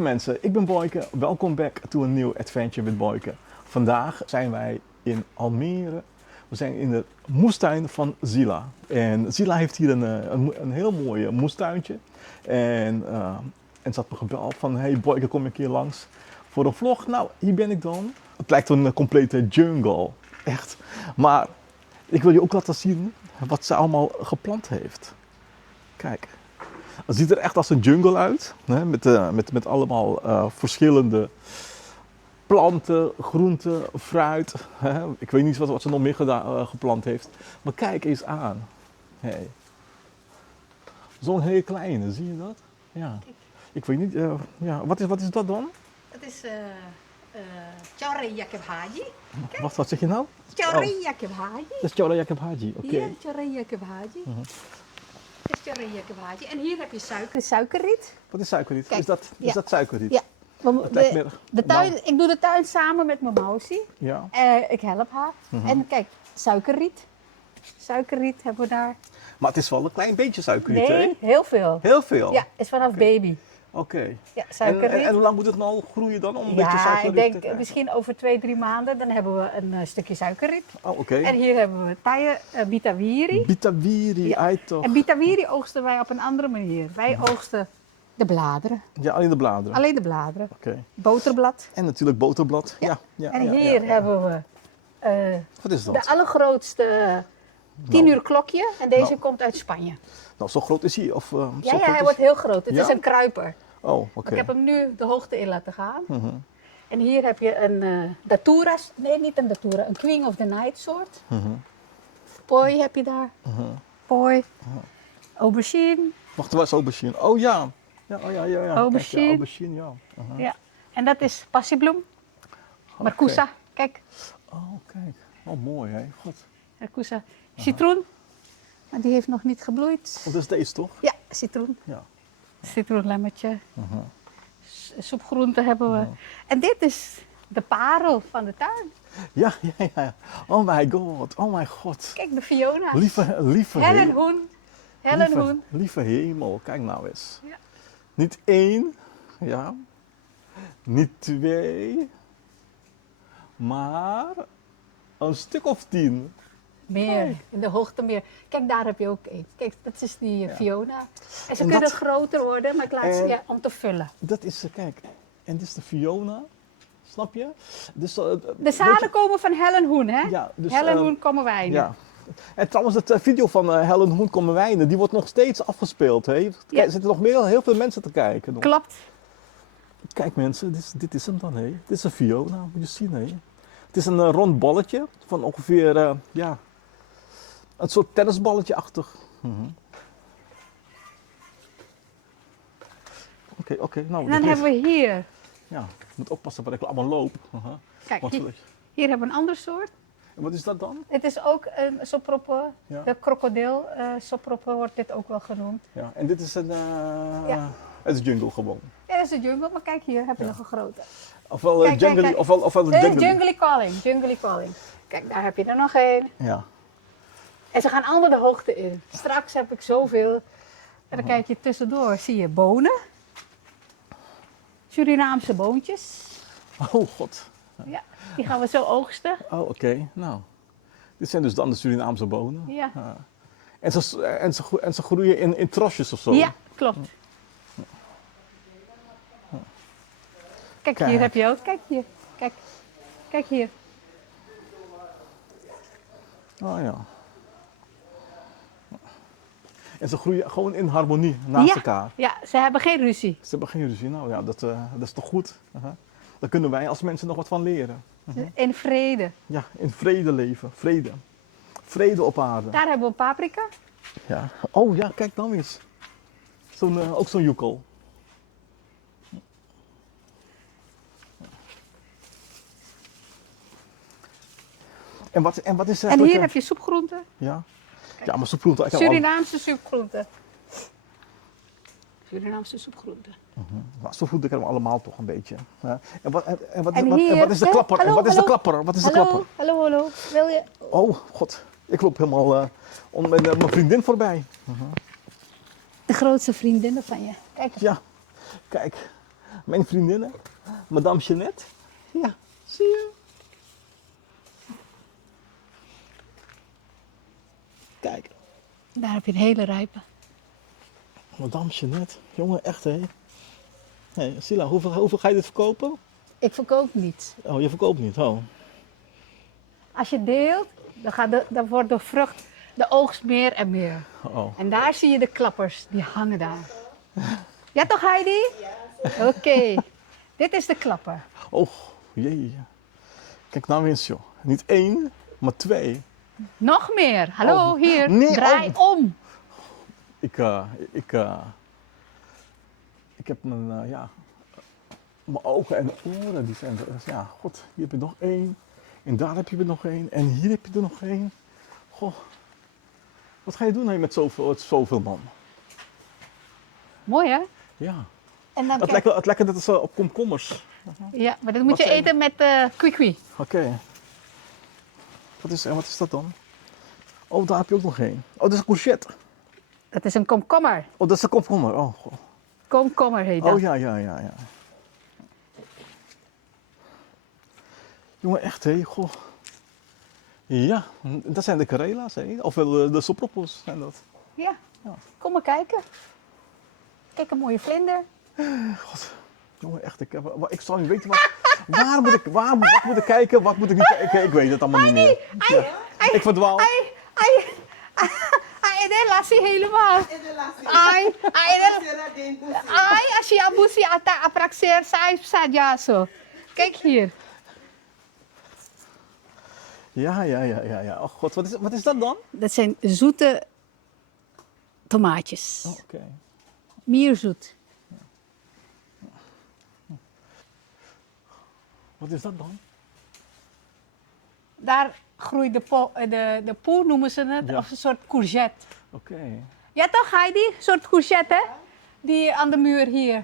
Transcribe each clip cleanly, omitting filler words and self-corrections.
Mensen, ik ben Boyke. Welkom back to een nieuw adventure met Boyke. Vandaag zijn wij in Almere. We zijn in de moestuin van Zila. En Zila heeft hier een heel mooi moestuintje. En ze had me gebeld van, hey Boyke, kom je een keer langs voor een vlog? Nou, hier ben ik dan. Het lijkt een complete jungle. Echt. Maar ik wil je ook laten zien wat ze allemaal geplant heeft. Kijk. Het ziet er echt als een jungle uit, hè? Met allemaal verschillende planten, groenten, fruit. Hè? Ik weet niet wat ze nog meer geplant heeft, maar kijk eens aan. Hey. Zo'n heel kleine, zie je dat? Ja. Ik weet niet, ja. Wat is dat dan? Het is Chorreya Kebhaji. Wat zeg je nou? Chorreya Kebhaji. Dat is Chorreya Kebhaji, oké. Hier, Chorreya Kebhaji. Dat is Chorreya Kebhaji. En hier heb je suiker. Suikerriet. Wat is suikerriet? Kijk, Is dat suikerriet? Ja. De tuin, ik doe de tuin samen met mijn mousie. Ja. Ik help haar. En kijk, suikerriet. Suikerriet hebben we daar. Maar het is wel een klein beetje suikerriet, hè? Nee, heel veel. Heel veel? Ja, is vanaf baby. Oké. Ja, suikerriet. En hoe lang moet het nou groeien dan om een beetje Ja, suikerriet ik te denk krijgen? misschien over 2-3 maanden, dan hebben we een stukje suikerriet. Oh, oké. En hier hebben we taille bitawiri. Bitawiri, Ja. ai toch. En bitawiri oogsten wij op een andere manier. Wij oogsten de bladeren. Ja, alleen de bladeren. Alleen de bladeren. Oké. Boterblad. En natuurlijk boterblad. Ja. En hier hebben we Wat is de dat? allergrootste 10 uur klokje. En deze Nou. komt uit Spanje. Nou, zo groot is hij? Of, zo Ja, groot hij is... wordt heel groot. Het Ja? is een kruiper. Oh, oké. Ik heb hem nu de hoogte in laten gaan. Mhm. En hier heb je een datura. Nee, niet een datura. Een Queen of the Night soort. Mhm. Poi heb je daar. Poi. Aubergine. Wacht, waar is aubergine? Oh ja. Ja. Aubergine. Kijk, aubergine, ja. Ja. En dat is passiebloem. Marcousa. Kijk. Oh, kijk. Oh, mooi, hè. God. Marcousa. Citroen. Maar die heeft nog niet gebloeid. Oh, dat is deze, toch? Ja, citroen. Ja. Citroenlemmetje. Soepgroenten hebben we. En dit is de parel van de tuin. Ja. Oh my god. Oh my god. Kijk, de Fiona. Lieve Helen Hoen. Helen Hoen. Lieve hemel, kijk nou eens. Ja. Niet 1, ja. Niet 2, maar een stuk of 10. Meer, in de hoogte meer. Kijk, daar heb je ook een. Kijk, dat is die Fiona. En ze En kunnen dat- groter worden, maar ik laat ze om te vullen. Dat is, kijk, en dit is de Fiona, snap je? Dus, De zaden komen van Helen Hoen, hè? Ja, dus, Helen Hoen komen wij. Ja. En trouwens, het video van Helen Hoen Kommerwijnen, die wordt nog steeds afgespeeld. Hè? Ja. Er zitten nog heel veel mensen te kijken. nog. Klopt. Kijk mensen, dit is hem dan. Hè? Dit is een Fiona, moet je zien. Hè? Het is een rond balletje van ongeveer, een soort tennisballetje-achtig. Oké, nou. En dan hebben we hier. Ja, ik moet oppassen waar ik allemaal loop. Kijk, Want- hier hebben we een ander soort. En wat is dat dan? Het is ook een soproppe. Ja. De krokodil soproppe wordt dit ook wel genoemd. Ja, en dit is een, Ja. het is jungle gewoon. Ja, dat is de jungle, maar kijk hier heb je nog een grote. Ofwel Kijk, jungly, kijk. ofwel jungly. Jungly calling, jungly calling. Kijk, daar heb je er nog één. Ja. En ze gaan allemaal de hoogte in. Straks heb ik zoveel. En dan kijk je tussendoor, zie je bonen. Surinaamse boontjes. Oh god. Ja, die gaan we zo oogsten. Oh, oké. Nou. Dit zijn dus dan de Surinaamse bonen. Ja, En ze groeien in trosjes of zo. ja klopt. Kijk, Kijk. hier heb je ook. Kijk hier. Kijk, kijk hier. Oh ja. En ze groeien gewoon in harmonie naast elkaar. Ja, ze hebben geen ruzie. Ze hebben geen ruzie. Nou ja, dat is toch goed. Daar kunnen wij als mensen nog wat van leren. In vrede. Ja, in vrede leven. Vrede. Vrede op aarde. Daar hebben we een paprika. Ja. Oh ja, kijk nou eens. Ook zo'n joekel. En wat is En eigenlijk... hier heb je soepgroenten. Ja. Ja, maar soepgroenten... Surinaamse soepgroenten. Surinaamse soepgroenten. Soepgroenten kennen we allemaal toch een beetje. Ja. En wat hier, is de hè? klapper? Hallo, En wat is de hallo. klapper? Wat is de klapper? Hallo. Wil je? Oh, god. Ik loop helemaal met mijn vriendin voorbij. De grootste vriendinnen van je. Kijk, Ja, kijk. Mijn vriendinnen, Madame Jeannette. Ja, zie je? Kijk, Daar heb je een hele rijpe. Madame Jeannette. Jongen, echt hè? Hey, Sila, hoeveel ga je dit verkopen? Ik verkoop niet. Oh, je verkoopt niet, oh. Als je deelt, dan wordt de vrucht, de oogst meer en meer. Oh. En daar zie je de klappers, die hangen daar. Ja toch Heidi? Ja. Oké, dit is de klapper. Oh, jee. Kijk nou eens joh. Niet 1, maar 2. Nog meer. Hallo, Oh. hier. Nee, Draai om. Ik heb mijn ogen en oren, die zijn er. Ja, god, hier heb je nog 1. En daar heb je er nog 1. En hier heb je er nog 1. Goh, wat ga je doen met zoveel man? Mooi hè? Ja, En dan het lekker dat is op komkommers. Ja, maar dat moet Wat je zijn- eten met kwikwi. Oké. Wat is dat dan? Oh, daar heb je ook nog 1. Oh, dat is een courgette. Dat is een komkommer. Oh, dat is een komkommer. Oh, goh. Komkommer heet dat. Oh ja. Jongen, echt hé, goh. Ja, dat zijn de Karela's hé. Ofwel de Sopropos zijn dat. Ja. Ja. Kom maar kijken. Kijk, een mooie vlinder. God, jongen, echt, ik zal niet weten wat moet ik kijken, wat moet ik niet kijken. Ik weet het allemaal niet meer. Ja, ik verdwaal. Laat ze helemaal. Als je abusi ata apraxeer, sai saja zo. Kijk hier. Ja. Oh god, wat is dat dan? Dat zijn zoete tomaatjes. Oh, oké. Mierzoet. Wat is dat dan? Daar groeit de poe, noemen ze het, Ja. of een soort courgette. Oké. Ja toch Heidi? Een soort courgette hè? Die aan de muur hier.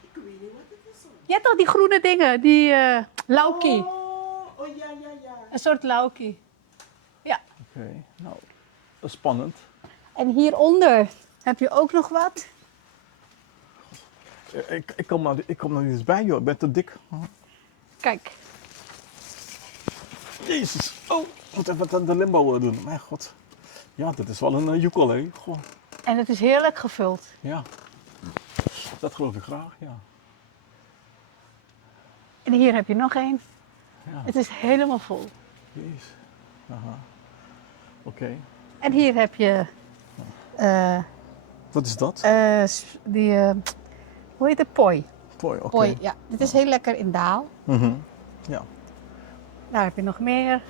Ik weet niet wat het is. Ja toch, die groene dingen, die lauki. Oh, ja. Een soort lauki. Ja. Oké, nou, dat is spannend. En hieronder heb je ook nog wat. Ik kom er niet eens bij joh, ik ben te dik. Kijk. Jezus, oh, ik moet even wat aan de limbo doen. Mijn god. Ja, dit is wel een joekel hé. Goh, En het is heerlijk gevuld. ja. Dat geloof ik graag, ja. En hier heb je nog één. Ja, Het is helemaal vol. jezus. Aha. Oké. En hier heb je Wat is dat? hoe heet het? Poi. Poi, oké. Poi, ja. Dit is heel lekker in daal. Mhm. Ja. Daar heb je nog meer.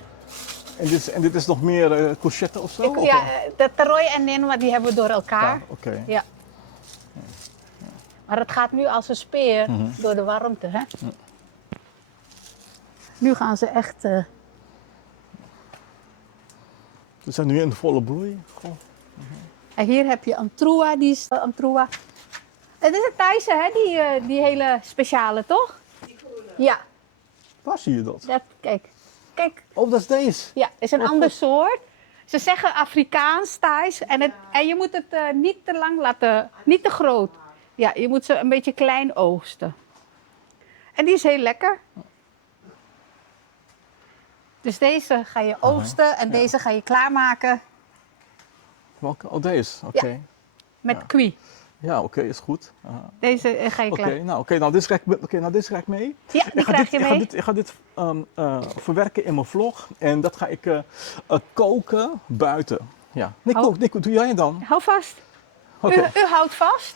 En dit is nog meer courgette of zo? Of, Ja, de teroi en nenwa die hebben we door elkaar. ja, oké. Ja. Maar het gaat nu als een speer door de warmte. Hè? Nu gaan ze echt... We zijn nu in de volle bloei. Goh. En hier heb je antroa. Die is antroa. Het is een Thaise, hè? Die hele speciale, toch? Ja, Waar zie je dat? kijk. Kijk, Oh, dat is deze. ja, is een ander soort. Ze zeggen Afrikaans, Thais. En je moet het niet te lang laten, niet te groot. Ja, je moet ze een beetje klein oogsten. En die is heel lekker. Dus deze ga je oogsten en deze ga je klaarmaken Welke? Oh, deze. Oké. met Ja. kwi. Ja, oké, is goed. Aha. Deze ga je Oké, klaar. nou, dit krijg ik mee. Ja, die krijg je mee. Ik ga dit verwerken in mijn vlog. En dat ga ik koken buiten. Ja. Nico, doe jij het dan? Hou vast. Oké. U houdt vast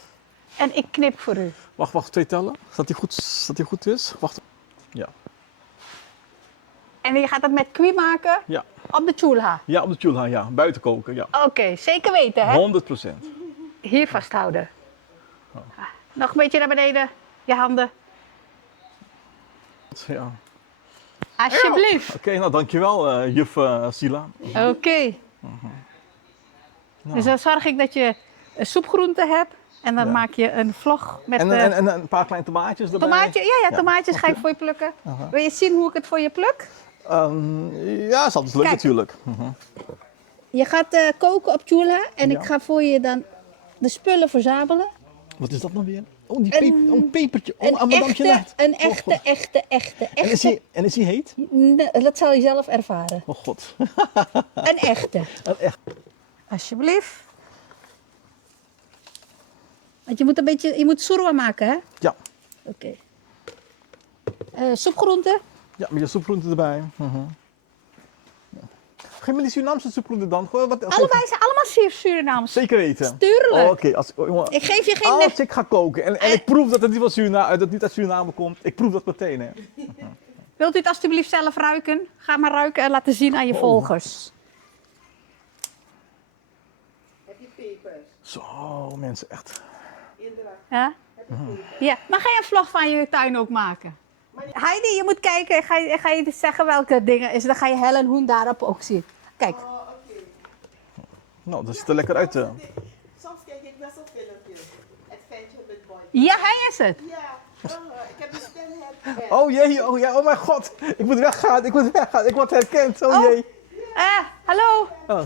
en ik knip voor u. Wacht, 2 tellen. Dat die goed is. Wacht. Ja. En je gaat het met kwi maken Ja. op de chulha. Ja, op de chulha, ja. Buiten koken, ja. Oké, zeker weten hè. 100%. Hier vasthouden. Nog een beetje naar beneden. Je handen. Ja. Alsjeblieft. Oké, nou dankjewel juf Sila. Oké. Dus dan zorg ik dat je soepgroenten hebt. En dan Ja. maak je een vlog met En een paar kleine tomaatjes erbij. tomaatje. Ja, tomaatjes ga ik oké. voor je plukken. Wil je zien hoe ik het voor je pluk? Ja, is altijd leuk Kijk. natuurlijk. Je gaat koken op chula en Ja. ik ga voor je dan de spullen verzamelen. Wat is dat nou weer? Oh, een pepertje. Oh, een madametje Nijt. Een Oh, God. echte. En is hij heet? Nee, dat zal je zelf ervaren. Oh god. Een echte. Echt. Alsjeblieft. Want je moet surwa maken, hè? Ja. Oké. Soepgroenten? Ja, met je soepgroenten erbij. Geef me die Surinaamse soepgroenten dan. Gewoon wat, Allebei zijn allemaal Surinaams. Zeker weten. Tuurlijk. Oh, oké. Ik geef je geen... Als ik ga koken en ik proef dat het niet, dat het niet uit Suriname komt, ik proef dat meteen. Hè. Wilt u het alstublieft zelf ruiken? Ga maar ruiken en laten zien aan je volgers. Heb je pepers? Zo, mensen, echt. Inderdaad. Ja? Heb je pepers? Ja. Maar ga je een vlog van je tuin ook maken? Heidi, je moet kijken. Ik ga je zeggen welke dingen is. Dan ga je Helen Hoen daarop ook zien. Kijk. Oh, oké. Nou, dat ziet er lekker uit. Soms kijk ik naar zo'n filmpje. Adventure with Boy. Ja, hij is het. Ja, ik heb de stem herkend. Oh jee, oh mijn god. Ik moet weggaan, ik word herkend. Oh jee. Hallo. Oh.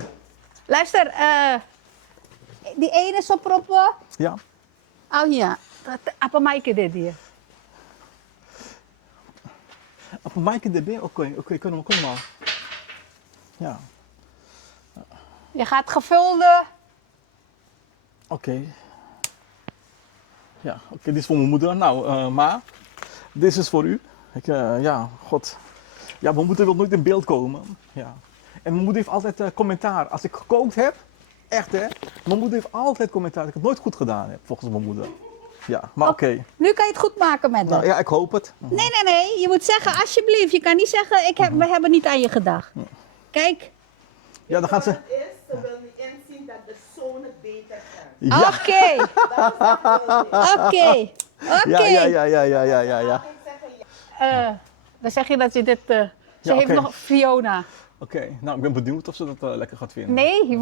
Luister, die ene is oproepen. Ja. Oh ja. Apa Maaike dit hier. Op een mic in de been? Oké, kunnen we maar. Ja, Je gaat gevulde. oké. Ja, oké, dit is voor mijn moeder. Nou, ma, dit is voor u. Ja, god. Ja, mijn moeder wil nooit in beeld komen. Ja. En mijn moeder heeft altijd commentaar. Als ik gekookt heb, echt hè. Mijn moeder heeft altijd commentaar dat ik het nooit goed gedaan heb, volgens mijn moeder. Ja, maar oké. Nu kan je het goed maken met Nou hem. ja, ik hoop het. Nee. Je moet zeggen, alsjeblieft. Je kan niet zeggen, we hebben niet aan je gedacht. Kijk. Ja, dan gaan ze... Het is, ze wil niet inzien dat de zoon het beter kan. Ja, Oké. Oké. ja. Dan zeg je dat je dit... ze Ja, heeft oké. nog Fiona. Oké, nou ik ben benieuwd of ze dat lekker gaat vinden. Nee,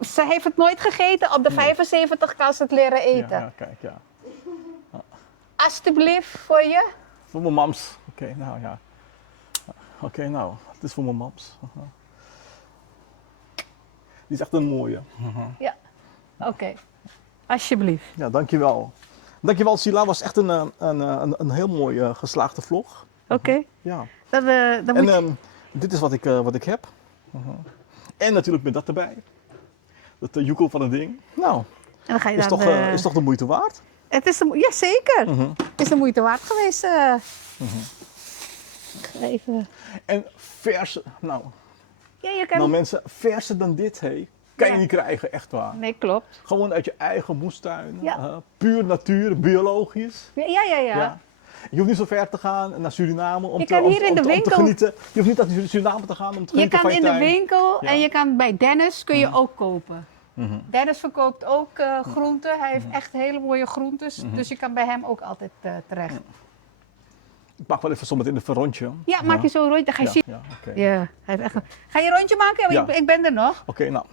ze heeft het nooit gegeten. Op de 75 kan ze het leren eten. Ja, kijk, ja. Alsjeblieft, voor je. Voor mijn mams. Oké, nou ja. Oké, nou, het is voor mijn mams. Die is echt een mooie. Ja. Oké. Alsjeblieft. Ja, dankjewel. Dankjewel, Sila. Was echt een heel mooi geslaagde vlog. Oké. Ja. Dan En moet je... dit is wat ik heb. En natuurlijk met dat erbij. Dat joekel van een ding. Nou, En dan ga je is dan... toch de moeite waard? Het is ja, zeker. Het is de moeite waard geweest. Even... En verse, nou Ja, je kan... mensen, verser dan dit, hé, kan je Ja. niet krijgen, echt waar. Nee, klopt. Gewoon uit je eigen moestuin, Ja. puur natuur, biologisch. Ja. Ja. Je hoeft niet zo ver te gaan naar Suriname om, Je te, kan om, hier in om de te- om te winkel- genieten. Je hoeft niet naar Suriname te gaan om te Je genieten kan van je in de tuin. winkel Ja. en je kan bij Dennis kun je ook kopen. Dennis verkoopt ook groenten. Hij heeft echt hele mooie groentes. Dus je kan bij hem ook altijd terecht. Ik mag wel even zometeen een rondje. Ja, maak je zo een rondje. Dan ga je zien. Ja, oké. Ja, hij heeft echt... Ga je een rondje maken? Ja. Ik ben er nog. Oké, nou.